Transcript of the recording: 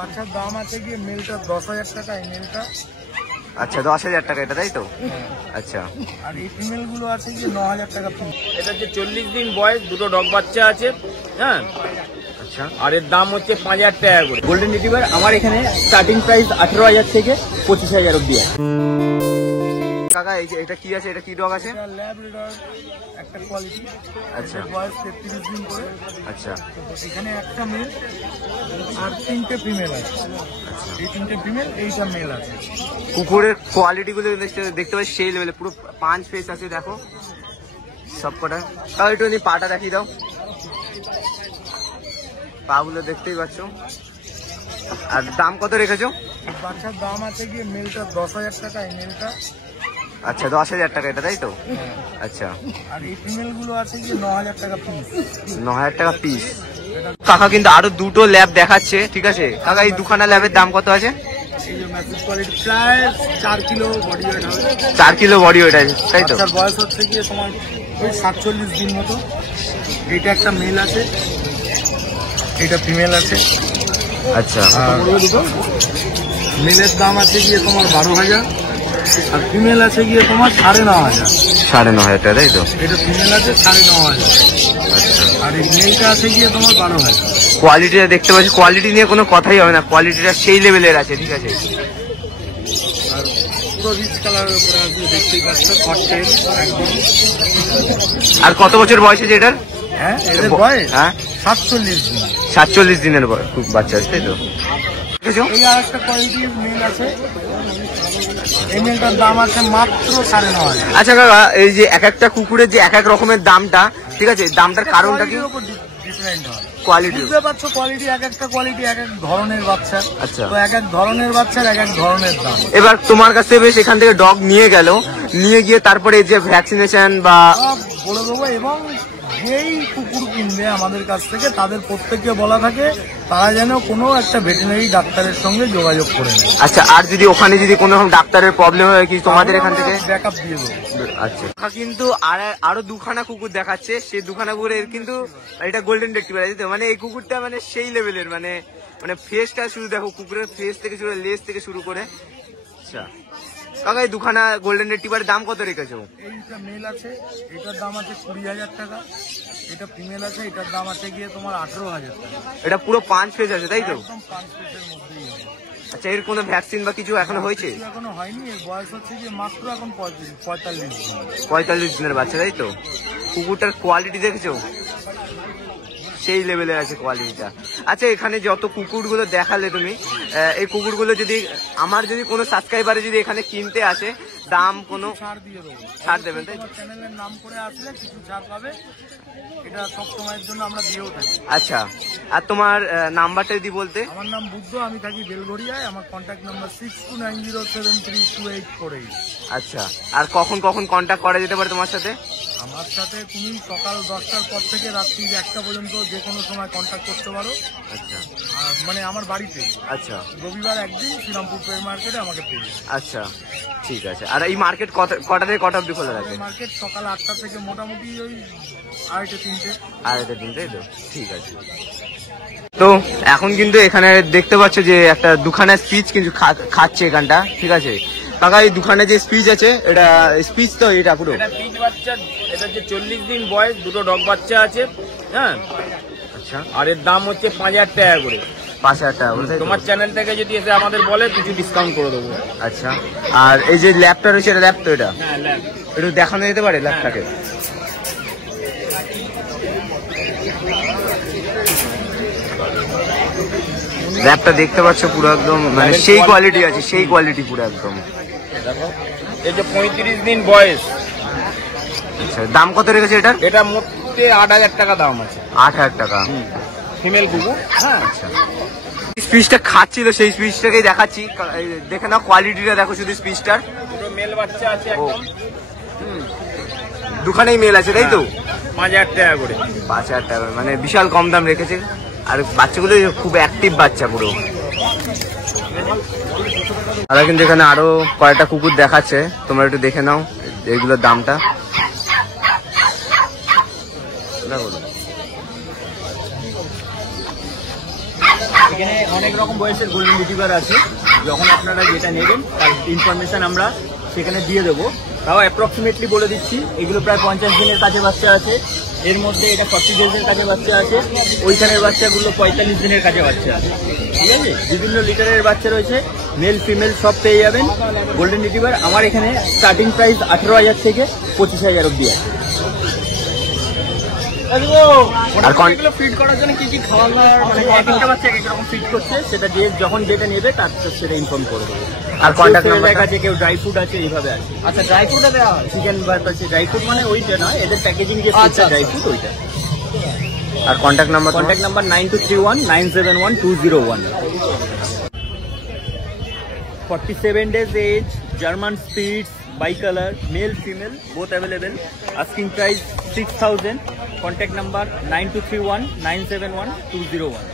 বাচ্চার দাম আছে গিয়ে মেলটা 10,000 টাকা, এই মেলটা। আচ্ছা 10,000 টাকা এটা, তাই তো? আচ্ছা। আর এই ফিমেল গুলো আছে গিয়ে 9,000 টাকা পিস। এটা হচ্ছে 40 দিন বয়স, দুটো ডগ বাচ্চা আছে। হ্যাঁ, আচ্ছা। আর এর দাম হচ্ছে 5,000 টাকা করে। গোল্ডেন রিট্রিভার আমার এখানে স্টার্টিং প্রাইস 18,000 থেকে 25,000 অব্দি আছে। কাকা এটা কি আছে? এটা কি ডগ আছে? এটা ল্যাব রিডার একটা কোয়ালিটি। আচ্ছা। বয়স 33 দিন করে। আচ্ছা। এখানে একটা মেল আর 3টে ফিমেল আছে। এই 3টে ফিমেল, এইটা মেল আছে। কুকুরের কোয়ালিটি গুলো দেখতে পাচ্ছি সেই লেভেলে, পুরো পাঁচ ফেস আছে দেখো সব কটা। তাও একটু পাটা দেখিয়ে দাও, পা গুলো দেখতেই পাচ্ছ। আর দাম কত রেখেছো? বাচ্চার দাম আছে গিয়ে মেলটা 10,000 টাকা, এই মেলটা। আচ্ছা 10,000 টাকা এটা, তাই তো? আচ্ছা। আর এই ফিমেল গুলো আছে গিয়ে 9,000 টাকা পিস। 9,000 টাকা পিস। কাকা কিন্তু আরো দুটো ল্যাব দেখাচ্ছে, ঠিক আছে কাকা? এই দুখানা ল্যাবের দাম কত আছে? এই যে ম্যাসিভ কোয়ালিটি প্রায় 4 কিলো বডি ওয়েট হবে। 4 কিলো বডি ওয়েট আছে, তাই তো? বাচ্চার বয়স হচ্ছে গিয়ে তোমার ওই 47 দিন মতো। এটা একটা মেল আছে, এটা ফিমেল আছে। আচ্ছা। মেলের দাম আছে গিয়ে তোমার 12,000, আর ফিমেল আছে গিয়ে তোমার 9,500। 9,500 টাকা, তাই তো? এটা ফিমেল আছে 9,500। আচ্ছা। আর এই মেলটা আছে গিয়ে তোমার 12,000। কোয়ালিটিটা দেখতে পাচ্ছি, কোয়ালিটি নিয়ে কোনো কথাই হবে না, কোয়ালিটিটা সেই লেভেলের আছে, ঠিক আছে? আর পুরো রিচ কালারের উপরে আছে, দেখতেই পাচ্ছ কটটেল একদম। আর কত বছর বয়স আছে এটার? হ্যাঁ, এদের বয়স হ্যাঁ 47 দিন। 47 দিনের খুব বাচ্চা আছে, তাই তো? এই আর একটা কোয়ালিটির মেল আছে, এই মেলটার দাম আছে মাত্র 9,500। আচ্ছা কাকা, এই যে এক একটা কুকুরের যে এক এক রকমের দামটা, ঠিক আছে, দামটার কারণটা কি? ডিফারেন্ট হয় কোয়ালিটি, বুঝতে পারছো? কোয়ালিটি এক একটা কোয়ালিটি এক এক ধরনের বাচ্চা। আচ্ছা। তো এক এক ধরনের বাচ্চার এক এক ধরনের দাম। এবার তোমার কাছে বেশ এখান থেকে ডগ নিয়ে গেল, নিয়ে গিয়ে তারপরে যে ভ্যাকসিনেশন বা বলে দেবো, এবং যেই কুকুর কিনবে আমাদের কাছ থেকে তাদের প্রত্যেককে বলা থাকে তারা যেন কোনো একটা ভেটেরিনারি ডাক্তারের সঙ্গে যোগাযোগ করে নেয়। আচ্ছা। আর যদি ওখানে যদি কোনো ডাক্তারের প্রবলেম হয় কি তোমাদের এখান থেকে ব্যাকআপ দিয়ে দেবো। আচ্ছা। কিন্তু আরো দুখানা কুকুর দেখাচ্ছে, সেই দুখানা কুকুরের কিন্তু এটা গোল্ডেন রিট্রিভার আছে তো, মানে এই কুকুরটা মানে সেই লেভেলের, মানে ফেসটা শুরু দেখো, কুকুরের ফেস থেকে শুরু, লেজ থেকে শুরু করে। আচ্ছা কাকা, এই দুখানা গোল্ডেন রিট্রিভারের দাম কত রেখেছো? এইটা মেল আছে, এটার দাম আছে 20,000 টাকা। এটা ফিমেল আছে, এটার দাম আছে গিয়ে তোমার 18,000 টাকা। এটা পুরো 5 ফেস আছে, তাই তো? একদম 5 ফিটের মধ্যেই হবে। আচ্ছা, এর কোনো ভ্যাকসিন বা কিছু এখনো হয়েছে? এখনো হয়নি, এর বয়স হচ্ছে গিয়ে মাত্র এখন 45 দিন। 45 দিনের বাচ্চা, তাই তো? কুকুরটার কোয়ালিটি দেখেছো? সেই লেভেলের আছে কোয়ালিটিটা। আচ্ছা, এখানে যত কুকুরগুলো দেখালে তুমি, এই কুকুরগুলো যদি আমার যদি কোনো সাবস্ক্রাইবারে যদি এখানে কিনতে আসে, দাম কোনো ছাড় দিয়ে দেবো, ছাড় দেবেন, তাই? তোমার চ্যানেলের নাম করে আসলে কিছু ছাড় পাবে, এটা সব সময়ের জন্য আমরা দিয়েও থাকি। আচ্ছা, আর তোমার নাম্বারটা যদি বলতে? আমার নাম বুদ্ধ, আমি থাকি বেলগড়িয়ায়। আমার কন্ট্যাক্ট নাম্বার 6290732848। আচ্ছা, আর কখন কখন কন্ট্যাক্ট করা যেতে পারে তোমার সাথে? আমার সাথে তুমি সকাল 10টার পর থেকে রাত্রি 1টা পর্যন্ত যে কোনো সময় কন্ট্যাক্ট করতে পারো। আচ্ছা, আর মানে আমার বাড়িতে। আচ্ছা, রবিবার একদিন শ্রীরামপুর পেয়ার মার্কেটে আমাকে পেয়ে। আচ্ছা, ঠিক আছে। আর এই মার্কেট কটা থেকে কটা অবধি খোলা থাকে? মার্কেট সকাল 8টা থেকে মোটামুটি ওই 2:30 3টে। 2:30 3টে, তো ঠিক আছে। তো এখন কিন্তু এখানে দেখতে পাচ্ছ যে একটা দুখানা স্পিচ কিন্তু খাচ্ছে এখানটা, ঠিক আছে কাকা? এই দুখানা যে স্পিচ আছে, এটা স্পিচ তো এটা পুরো? এটা পিচ বাচ্চা, এটা হচ্ছে 40 দিন বয়স, দুটো ডগ বাচ্চা আছে। হ্যাঁ, আচ্ছা। আর এর দাম হচ্ছে 5,000 টাকা করে। 5,000 টাকা করে? তোমার চ্যানেল থেকে যদি এসে আমাদের বলে কিছু ডিসকাউন্ট করে দেবো। আচ্ছা। আর এই যে ল্যাবটা রয়েছে, এটা ল্যাব তো? এটা হ্যাঁ, ল্যাব। একটু দেখানো যেতে পারে ল্যাবটাকে? ল্যাবটা দেখতে পাচ্ছ পুরো একদম, মানে সেই কোয়ালিটি আছে, সেই কোয়ালিটি পুরো একদম। দেখো, এই যে 35 দিন বয়স। আচ্ছা, দাম কত রেখেছে এটার? এটা মোটে 8,000 টাকা দাম আছে। 8,000 টাকা। ফিমেল কুকুর। হ্যাঁ, আচ্ছা। স্পিচটা খাচ্ছিল, সেই স্পিচটাকেই দেখাচ্ছি, দেখে নাও কোয়ালিটিটা দেখো শুধু স্পিচটার। দুটো মেল বাচ্চা আছে একদম। দুখানেই মেল আছে, তাই তো? 5,000 টাকা করে। 5,000 টাকা, মানে বিশাল কম দাম রেখেছে। আর বাচ্চাগুলো খুব অ্যাক্টিভ বাচ্চা পুরো। আর কিন্তু এখানে আরো কয়েকটা কুকুর দেখাচ্ছে, তোমরা একটু দেখে নাও এইগুলোর দামটা। এখানে অনেক রকম বয়সের গোল্ডেন রিট্রিভার আছে। যখন আপনারা যেটা নেবেন তার ইনফরমেশন আমরা সেখানে দিয়ে দেবো। তাও অ্যাপ্রক্সিমেটলি বলে দিচ্ছি, এগুলো প্রায় 50 দিনের কাছে বাচ্চা আছে, এর মধ্যে এটা 40 ডেজের কাছে বাচ্চা আছে, ওইখানের বাচ্চাগুলো 45 দিনের কাছে বাচ্চা আছে। ঠিক আছে, বিভিন্ন লিটারের বাচ্চা রয়েছে, মেল ফিমেল সব পেয়ে যাবেন। গোল্ডেন রিট্রিভার আমার এখানে স্টার্টিং প্রাইস 18,000 থেকে 25,000 অব্দি আছে। আর এগুলো ফিড করার জন্য কি কি খাওয়া দাওয়ার মানে এক একটা বাচ্চা এক এক রকম ফিড করছে, সেটা যে যখন যেটা নেবে তার সেটা ইনফর্ম করে দেবে। আর কন্ট্যাক্ট নাম্বার আছে, কেউ ড্রাই ফ্রুট আছে, এইভাবে আছে। আচ্ছা, ড্রাই ফ্রুটে দেওয়া হয়? চিকেন ভাত আছে, ড্রাই ফ্রুট মানে ওইটা না, এদের প্যাকেজিং যে ড্রাই ফ্রুট ওইটা। আর contact number? 9231971201। 47 days age, German Spitz, bicolor, male female both available. Asking price 6,000. Contact number 9231971201.